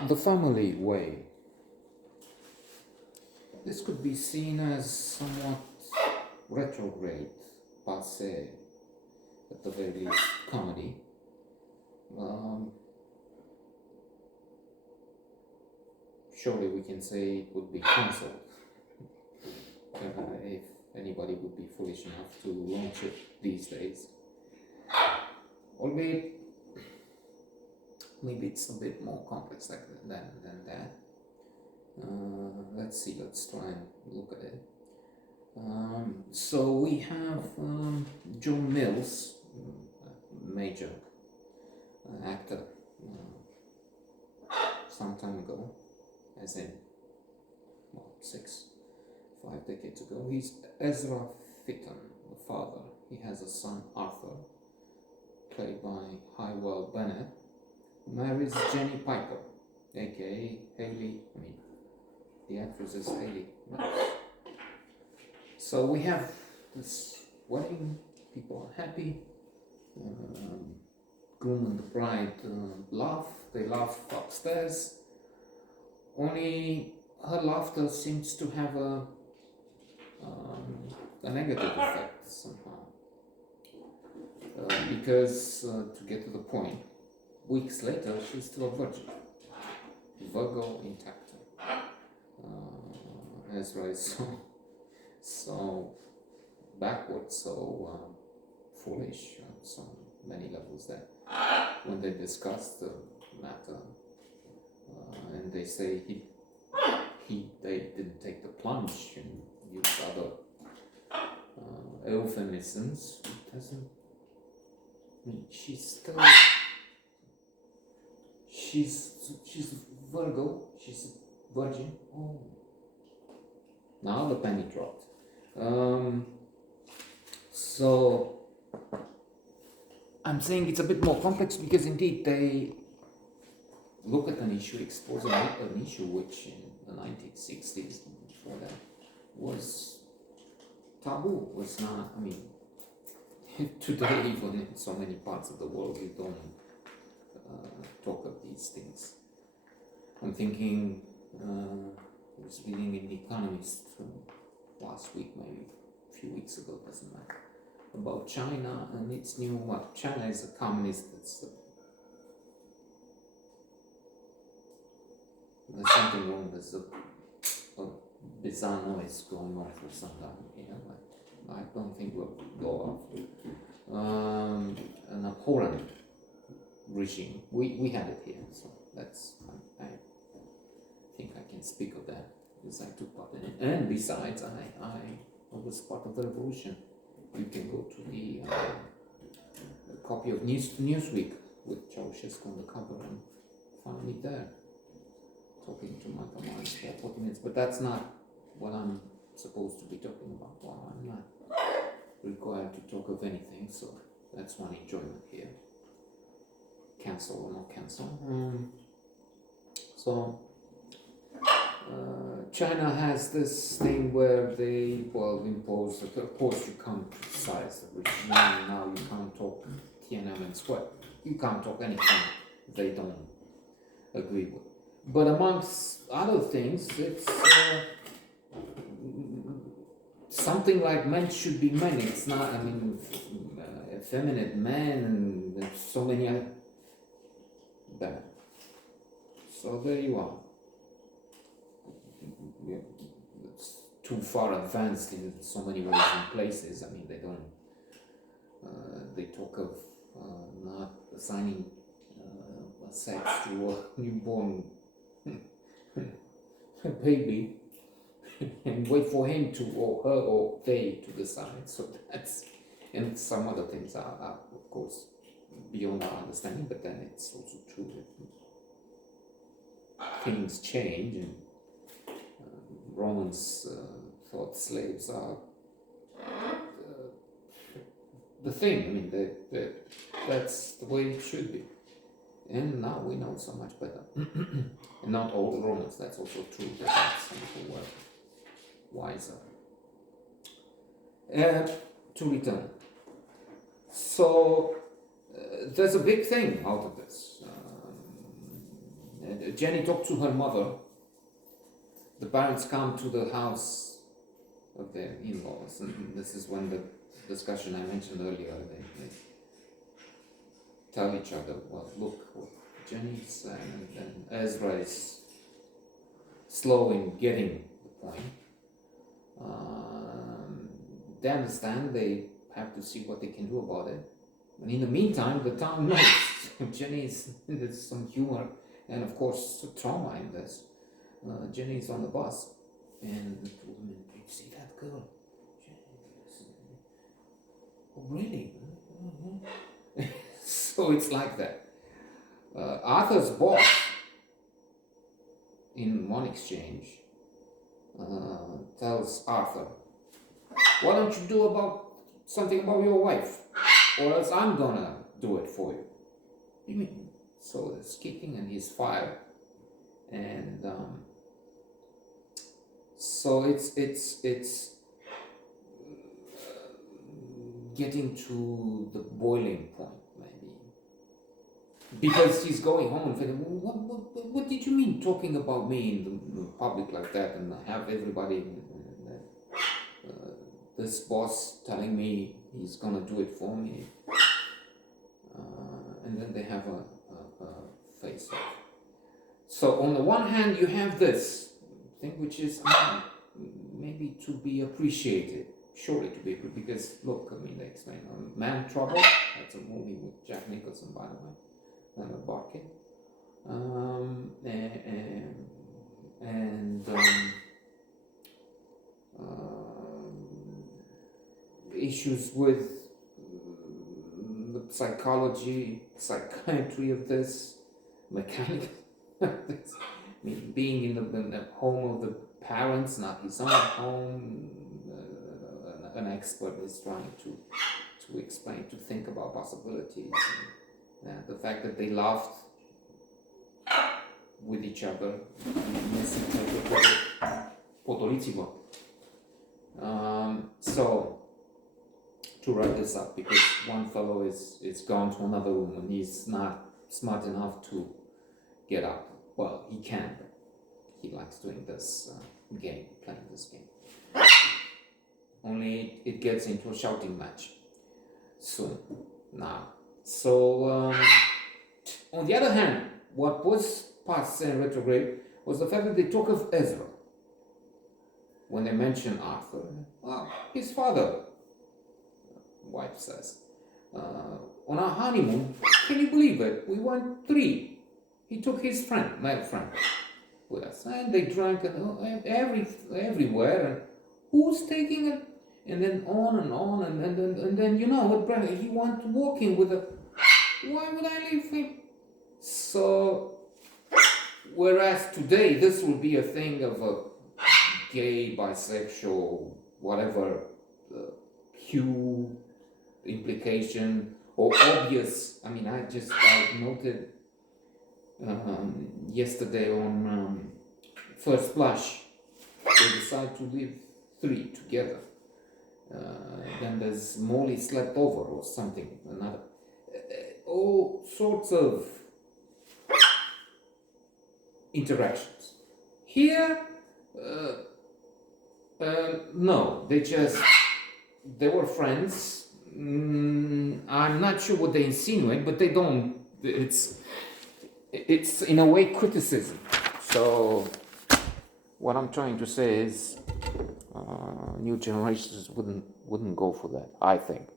The family way. This could be seen as somewhat retrograde, passe, at the very least, comedy. Um, Surely we can say it would be cancelled if anybody would be foolish enough to launch it these days. Albeit, maybe it's a bit more complex than that. Let's see, let's try and look at it. So we have John Mills, major actor, some time ago, as in, well, 5 decades ago. He's Ezra Fitton, the father. He has a son, Arthur, played by Hywell Bennett, who marries Jenny Piper, aka Haley. The actress is Haley. So we have this wedding, people are happy, groom and the bride laugh, they laugh upstairs, only her laughter seems to have a negative effect somehow. Because, to get to the point, weeks later she's still a virgin, Virgo intacta. Ezra is so backwards, so foolish on so many levels that when they discuss the matter and they say they didn't take the plunge and use other euphemisms, it doesn't. She's Virgo, she's a virgin. Oh, now the penny dropped. So I'm saying it's a bit more complex because indeed they look at an issue, expose an issue which in the 1960s and before that was taboo, was not, today even in so many parts of the world we don't talk of these things. I'm thinking, I was reading in The Economist last week, maybe a few weeks ago, doesn't matter, about China and its new, China is a communist, there's something wrong, there's a bizarre noise going on for some time, I don't think we'll go off. An abhorrent regime, we had it here, so that's, I think I can speak of that because I took part in it. And besides, I was part of the revolution. You can go to the copy of Newsweek with Ceausescu on the cover and find me there talking to Michael Myers for 40 minutes. But that's not what I'm supposed to be talking about. Well, I'm not required to talk of anything, so that's one enjoyment here. Cancel or not cancel. China has this thing where they impose that of course you can't criticize the regime now, you can't talk Tiananmen Square, you can't talk anything they don't agree with. But amongst other things, it's something like men should be men. It's not, effeminate men, and there's so many other that. So there you are. It's too far advanced in so many ways and places. They don't. They talk of not assigning sex to a newborn baby and wait for him to, or her, or they to decide. So that's, and some other things are of course beyond our understanding, but then it's also true that things change, and Romans thought slaves are the thing. That's the way it should be. And now we know so much better. And not all Romans, that's also true, that some people were wiser. To return. So there's a big thing out of this. Jenny talked to her mother. The parents come to the house of their in-laws, and this is when the discussion I mentioned earlier, they tell each other, well, look what Jenny's saying, and Ezra is slow in getting the point. They understand, they have to see what they can do about it. And in the meantime, the town knows Jenny there's some humor and of course trauma in this. Jenny is on the bus and the woman, you see that girl? Oh, really? So it's like that. Arthur's boss, in one exchange, tells Arthur, why don't you do something about your wife, or else I'm gonna do it for you. You mean? So it's kicking and he's fired, and so it's getting to the boiling point, maybe, because he's going home and thinking, what did you mean talking about me in the public like that, and have everybody, this boss telling me he's gonna do it for me, and then they have a face-off. So on the one hand, you have this thing which is maybe to be appreciated, surely to be appreciated, because look, I mean, they explain Man Trouble, that's a movie with Jack Nicholson, by the way, and Barkin, issues with the psychiatry of this, mechanical this. I mean, being in the home of the parents, not his own home, an expert is trying to explain, to think about possibilities. And, the fact that they laughed with each other, so to wrap this up, because one fellow is gone to another room and he's not smart enough to get up. Well, he can, but he likes doing this playing this game. Only it gets into a shouting match soon now. So, on the other hand, what was passé and retrograde was the fact that they talk of Ezra. When they mention Arthur, well, his father, wife says, on our honeymoon, can you believe it? We went 3. He took his male friend, with us, and they drank everywhere. And who's taking it? And then on and on, and then you know what, brother? He went walking with a. Why would I leave him? So, whereas today this will be a thing of a gay, bisexual, whatever hue, implication, or obvious. I mean, I noted yesterday on First Blush, they decide to live 3 together. Then there's Molly slept over or something, another. All sorts of interactions. Here, no, they were friends. I'm not sure what they insinuate, but they don't. It's in a way criticism. So what I'm trying to say is, new generations wouldn't go for that, I think.